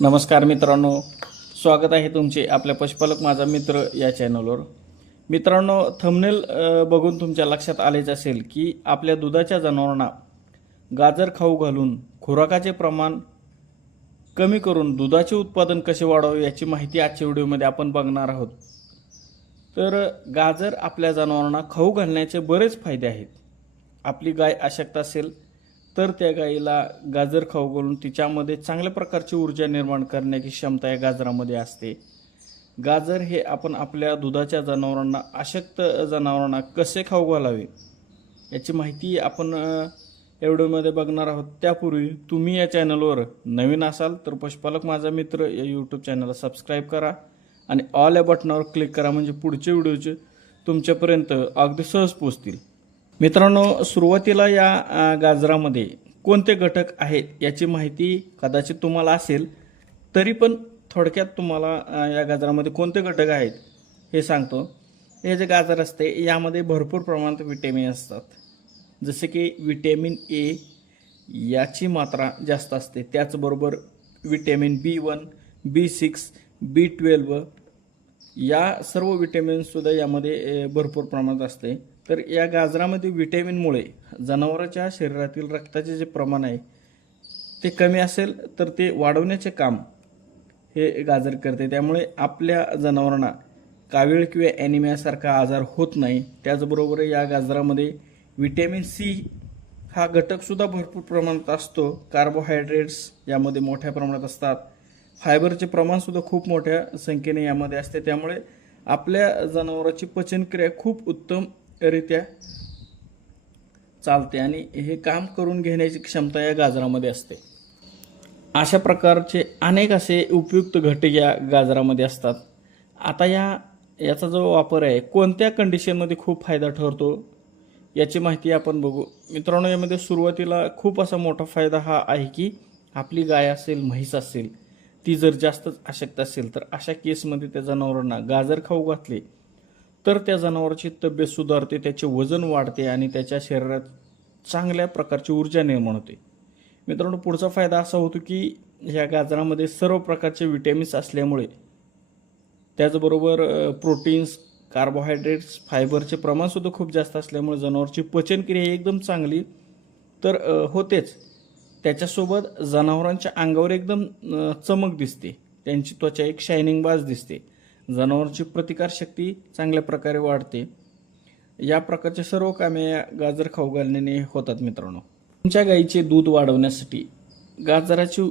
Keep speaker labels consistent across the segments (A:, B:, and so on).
A: नमस्कार मित्रांनो. स्वागत आहे तुमचे आपल्या पशुपालक माझा मित्र या चॅनलवर मित्रांनो थंबनेल बघून तुमच्या लक्षात आलेच असेल की आपल्या दुधाच्या जनावरांना गाजर खाऊ घालून खुराकाचे प्रमाण कमी करून दुधाचे उत्पादन कसे वाढवावे याची माहिती आजच्या व्हिडिओमध्ये आपण बघणार आहोत. तर गाजर आपल्या जनावरांना खाऊ घालण्याचे बरेच फायदे आहेत. आपली गाय अशक्त असेल तर त्या गाईला गाजर खाऊ घालून तिच्यामध्ये चांगल्या प्रकारची ऊर्जा निर्माण करण्याची क्षमता या गाजरामध्ये असते. गाजर हे आपण आपल्या दुधाच्या जनावरांना अशक्त जनावरांना कसे खाऊ घालावे याची माहिती आपण एवढ्यामध्ये बघणार आहोत. त्यापूर्वी तुम्ही या चॅनलवर नवीन असाल तर पशुपालक माझा मित्र या यूट्यूब चॅनलला सबस्क्राईब करा आणि ऑल या बटनावर क्लिक करा म्हणजे पुढचे व्हिडिओचे तुमच्यापर्यंत अगदी सहज पोचतील मित्रांनो सुरुवातीला या गाजरामध्ये कोणते घटक आहेत याची माहिती कदाचित तुम्हाला असेल तरी पण थोडक्यात तुम्हाला या गाजरामध्ये कोणते घटक आहेत हे सांगतो. हे जे गाजर असते यामध्ये भरपूर प्रमाणात विटॅमिन असतात. जसे की विटॅमिन ए याची मात्रा जास्त असते. त्याचबरोबर vitamin B one B six B twelve या सर्व विटॅमिन्ससुद्धा यामध्ये भरपूर प्रमाणात असते. तर या गाजरामध्ये विटॅमिनमुळे जनावराच्या शरीरातील रक्ताचे जे प्रमाण आहे ते कमी असेल तर ते वाढवण्याचे काम हे गाजर करते. त्यामुळे आपल्या जनावरांना कावीळ किंवा ॲनिमियासारखा आजार होत नाही. त्याचबरोबर या गाजरामध्ये विटॅमिन सी हा घटकसुद्धा भरपूर प्रमाणात असतो. कार्बोहायड्रेट्स यामध्ये मोठ्या प्रमाणात असतात. फायबरचे प्रमाणसुद्धा खूप मोठ्या संख्येने यामध्ये असते. त्यामुळे आपल्या जनावराची पचनक्रिया खूप उत्तमरित्या चालते आणि हे काम करून घेण्याची क्षमता या गाजरामध्ये असते. अशा प्रकारचे अनेक असे उपयुक्त घटक या गाजरामध्ये असतात. आता या याचा जो वापर आहे कोणत्या कंडिशनमध्ये खूप फायदा ठरतो याची माहिती आपण बघू. मित्रांनो यामध्ये सुरुवातीला खूप असा मोठा फायदा हा आहे की आपली गाय असेल म्हैस असेल ती जर जास्तच अशक्त असेल तर अशा केसमध्ये त्या जनावरांना गाजर खाऊ घातले तर त्या जनावराची तब्येत सुधारते त्याचे वजन वाढते आणि त्याच्या शरीरात चांगल्या प्रकारची ऊर्जा निर्माण होते. मित्रांनो पुढचा फायदा असा होतो की ह्या गाजरामध्ये सर्व प्रकारचे विटॅमिन्स असल्यामुळे त्याचबरोबर प्रोटीन्स कार्बोहायड्रेट्स फायबरचे प्रमाणसुद्धा खूप जास्त असल्यामुळे जनावरची पचनक्रिया ही एकदम चांगली तर होतेच. त्याच्यासोबत जनावरांच्या अंगावर एकदम चमक दिसते. त्यांची त्वचा एक शायनिंग बाज दिसते. जनावरांची प्रतिकारशक्ती चांगल्या प्रकारे वाढते. या प्रकारचे सर्व कामे या गाजर खाऊ घालण्याने होतात मित्रांनो. तुमच्या गाईचे दूध वाढवण्यासाठी गाजराची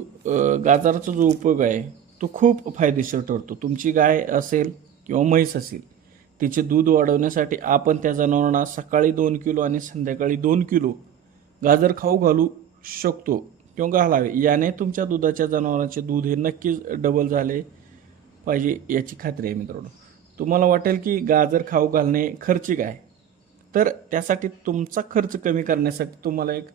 A: गाजराचा जो उपयोग आहे तो खूप फायदेशीर ठरतो. तुमची गाय असेल किंवा म्हैस असेल तिचे दूध वाढवण्यासाठी आपण त्या जनावरांना सकाळी दोन किलो आणि संध्याकाळी दोन किलो गाजर खाऊ घालू शकतो. किंवा घालावे याने तुमच्या दुधाच्या जनावरांचे दूध हे नक्कीच डबल झाले पाहिजे याची खात्री आहे मित्रांनो. तुम्हाला वाटेल की गाजर खाऊ घालणे खर्चिक आहे. तर त्यासाठी तुमचा खर्च कमी करण्यासाठी तुम्हाला एक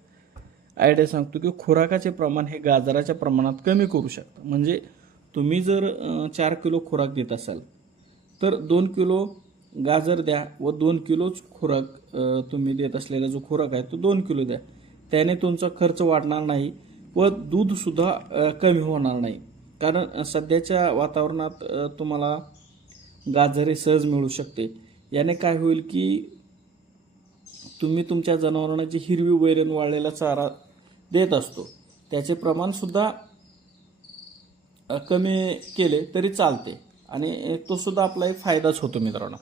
A: आयडिया सांगतो की खुराकाचे प्रमाण हे गाजराच्या प्रमाणात कमी करू शकता. म्हणजे तुम्ही जर चार किलो खुराक देत असाल तर दोन किलो गाजर द्या व दोन किलोच खुराक तुम्ही देत असलेला जो खुराक आहे तो दोन किलो द्या. त्याने तुमचा खर्च वाढणार नाही व दूधसुद्धा कमी होणार नाही. कारण सध्याच्या वातावरणात तुम्हाला गाजरे सहज मिळू शकते. याने काय होईल की तुम्ही तुमच्या जनावरांना जी हिरवी वैरण वाळलेला चारा देत असतो. त्याचे प्रमाणसुद्धा कमी केले तरी चालते आणि तो सुद्धा आपला एक फायदाच होतो मित्रांनो.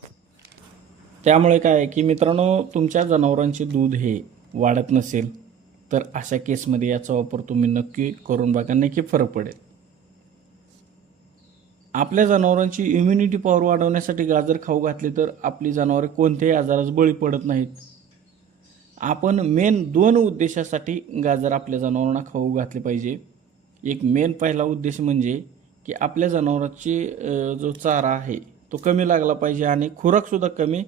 A: त्यामुळे काय आहे की मित्रांनो तुमच्या जनावरांचे दूध हे वाढत नसेल तर अशा केसमध्ये याचा वापर तुम्ही नक्की करून बघा नक्की फरक पडेल. आपल्या जनावरांची इम्युनिटी पॉवर वाढवण्यासाठी गाजर खाऊ घातले तर आपली जनावरे कोणत्याही आजारास बळी पडत नाहीत. आपण मेन दोन उद्देशासाठी गाजर आपल्या जनावरांना खाऊ घातले पाहिजे. एक मेन पहिला उद्देश म्हणजे की आपल्या जनावरांची जो चारा आहे तो कमी लागला पाहिजे आणि खुराकसुद्धा कमी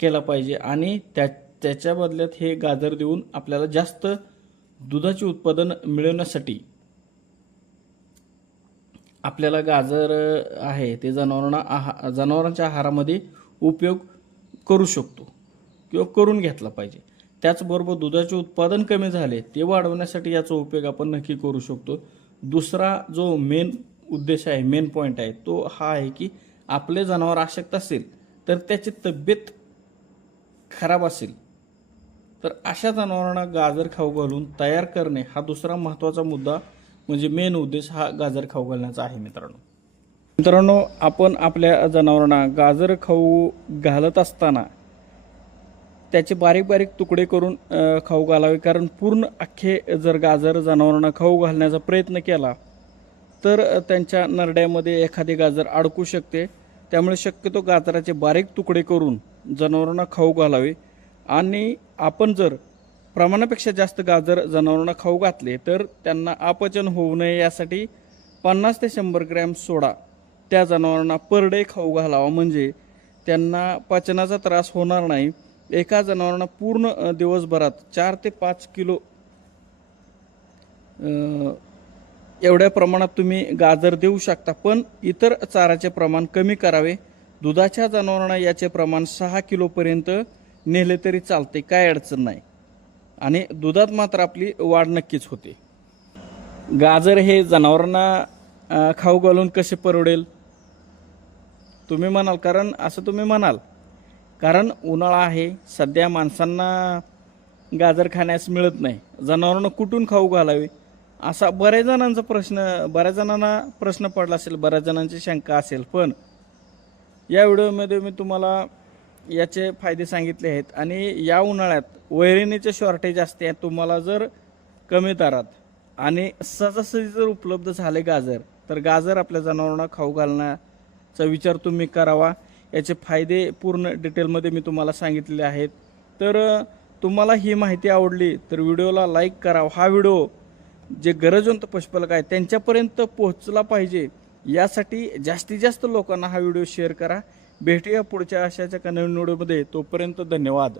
A: केला पाहिजे आणि त्या त्याच्या बदल्यात हे गाजर देऊन आपल्याला जास्त दुधाचे उत्पादन मिळवण्यासाठी आपल्याला गाजर आहे ते जनावरांना आहा जनावरांच्या आहारामध्ये उपयोग करू शकतो किंवा करून घेतला पाहिजे. त्याचबरोबर दुधाचे उत्पादन कमी झाले ते वाढवण्यासाठी याचा उपयोग आपण नक्की करू शकतो. दुसरा जो मेन उद्देश आहे मेन पॉईंट आहे तो हा आहे की आपले जनावर अशक्त असेल तर त्याची तब्येत खराब असेल. तर अशा जनावरांना गाजर खाऊ घालून तयार करणे हा दुसरा महत्त्वाचा मुद्दा म्हणजे मेन उद्देश हा गाजर खाऊ घालण्याचा आहे मित्रांनो. मित्रांनो आपण आपल्या जनावरांना गाजर खाऊ घालत असताना त्याचे बारीक बारीक तुकडे करून खाऊ घालावे. कारण पूर्ण अख्खे जर गाजर जनावरांना खाऊ घालण्याचा प्रयत्न केला तर त्यांच्या नरड्यामध्ये एखादे गाजर अडकू शकते. त्यामुळे शक्यतो गाजराचे बारीक तुकडे करून जनावरांना खाऊ घालावे. आणि आपण जर प्रमाणापेक्षा जास्त गाजर जनावरांना खाऊ घातले तर त्यांना अपचन होऊ नये यासाठी पन्नास ते शंभर ग्रॅम सोडा. त्या जनावरांना पर डे खाऊ घालावा. म्हणजे त्यांना पचनाचा त्रास होणार नाही. एका जनावरांना पूर्ण दिवसभरात चार ते पाच किलो एवढ्या प्रमाणात तुम्ही गाजर देऊ शकता. पण इतर चाराचे प्रमाण कमी करावे. दुधाच्या जनावरांना याचे प्रमाण सहा किलोपर्यंत नेले तरी चालते काय अडचण नाही. आणि दुधात मात्र आपली वाढ नक्कीच होते. गाजर हे जनावरांना खाऊ घालून कसे परवडेल? तुम्ही म्हणाल कारण असं तुम्ही म्हणाल. कारण उन्हाळा आहे सध्या माणसांना गाजर खाण्यास मिळत नाही. जनावरांना कुठून खाऊ घालावे? असा बऱ्याच जणांचा प्रश्न बऱ्याच जणांना प्रश्न पडला असेल बऱ्याच जणांची शंका असेल. पण या व्हिडिओमध्ये मी तुम्हाला याचे फायदे सांगितले आहेत. आणि या उन्हाळ्यात वैरणीचे शॉर्टेज असते तुम्हाला जर कमी दरात आणि सहजासहजी जर उपलब्ध झाले गाजर तर गाजर आपल्या जनावरांना खाऊ घालण्याचा विचार तुम्ही करावा. याचे फायदे पूर्ण डिटेलमध्ये मी तुम्हाला सांगितलेले आहेत. तर तुम्हाला ही माहिती आवडली तर व्हिडिओला लाईक करा. हा व्हिडिओ जे गरजवंत पशुपालक आहेत त्यांच्यापर्यंत पोहोचला पाहिजे. यासाठी जास्तीत जास्त लोकांना हा व्हिडिओ शेअर करा. भेटूया पुढच्या अशाच्या एका नवीन व्हिडिओमध्ये तोपर्यंत धन्यवाद.